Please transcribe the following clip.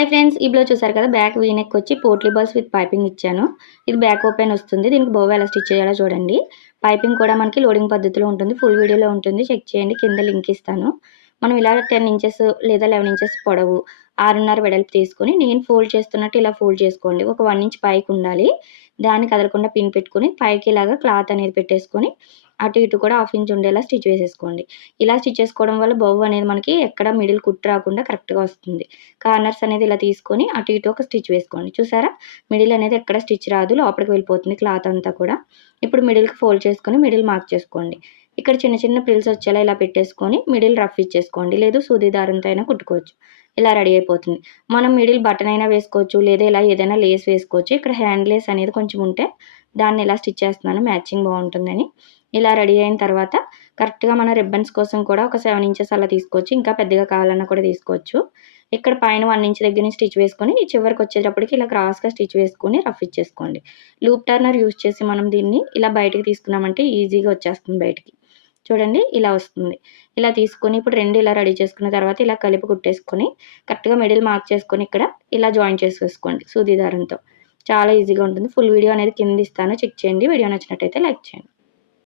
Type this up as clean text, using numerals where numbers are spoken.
Hi friends, ఈ blouse చూసారు కదా, బ్యాక్ వీ నెక్ వచ్చి పోట్లీ బాల్స్ విత్ పైపింగ్ ఇచ్చాను. ఇది బ్యాక్ ఓపెన్ వస్తుంది. దీనికి బౌ ఎలా స్టిచ్ చేయాలో చూడండి. పైపింగ్ కూడా మనకి లోడింగ్ పద్ధతిలో ఉంటుంది. ఫుల్ వీడియోలో ఉంటుంది, చెక్ చేయండి. కింద లింక్ ఇస్తాను. మనం ఇలా 10 ఇంచెస్ లేదా 11 ఇంచెస్ పొడవు, 6.5 వెడల్పు తీసుకొని నేను ఫోల్డ్ చేస్తున్నట్టు ఇలా ఫోల్డ్ చేసుకోండి. ఒక 1 ఇంచ్ పైకి ఉండాలి. దాన్ని కదలకుండా పిన్ పెట్టుకొని పైకి ఇలాగా క్లాత్ అనేది పెట్టేసుకొని అటు ఇటు కూడా 1/2 ఇంచ్ ఉండేలా స్టిచ్ వేసేసుకోండి. ఇలా స్టిచ్ చేసుకోవడం వల్ల బౌ అనేది మనకి ఎక్కడ మిడిల్ కుట్టు రాకుండా కరెక్ట్‌గా వస్తుంది. కార్నర్స్ అనేది ఇలా తీసుకొని అటు ఇటు ఒక స్టిచ్ వేసుకోండి. చూసారా, మిడిల్ అనేది ఎక్కడ స్టిచ్ రాదు, లోపలికి వెళ్ళిపోతుంది క్లాత్ అంతా కూడా. ఇప్పుడు మిడిల్‌కి ఫోల్డ్ చేసుకొని మిడిల్ మార్క్ చేసుకోండి. ఇక్కడ చిన్న చిన్న ప్రిల్స్ వచ్చేలా ఇలా పెట్టేసుకొని మిడిల్ రఫ్ ఇచ్చేసుకోండి. లేదు సూది దారంతో అయినా కుట్టుకోవచ్చు. ఇలా రెడీ అయిపోతుంది. మనం మిడిల్ బటన్ అయినా వేసుకోవచ్చు, లేదా ఇలా ఏదైనా లేస్ వేసుకోవచ్చు. ఇక్కడ హ్యాండ్ లేస్ అనేది కొంచెం ఉంటే దాన్ని ఇలా స్టిచ్ చేస్తున్నాను, మ్యాచింగ్ బాగుంటుందని. ఇలా రెడీ అయిన తర్వాత కరెక్ట్‌గా మన రిబ్బన్స్ కోసం కూడా ఒక 7 ఇంచెస్ అలా తీసుకోవచ్చు. ఇంకా పెద్దగా కావాలన్నా కూడా తీసుకోవచ్చు. ఇక్కడ పైన 1 ఇంచ్ దగ్గర నుంచి స్టిచ్ వేసుకొని చివరికి వచ్చేటప్పటికి ఇలా క్రాస్‌గా స్టిచ్ వేసుకొని రఫ్ ఇచ్చేసుకోండి. లూప్ టర్నర్ యూజ్ చేసి మనం దీన్ని ఇలా బయటికి తీసుకున్నామంటే ఈజీగా వచ్చేస్తుంది బయటికి. చూడండి ఇలా వస్తుంది. ఇలా తీసుకొని ఇప్పుడు 2 ఇలా రెడీ చేసుకున్న తర్వాత ఇలా కలిపి కుట్టేసుకొని కరెక్ట్‌గా మిడిల్ మార్క్ చేసుకొని ఇక్కడ ఇలా జాయిన్ చేసేసుకోండి సూది దారంతో. చాలా ఈజీగా ఉంటుంది. ఫుల్ వీడియో అనేది కింద ఇస్తాను, చెక్ చేయండి. వీడియో నచ్చినట్టయితే లైక్ చేయండి.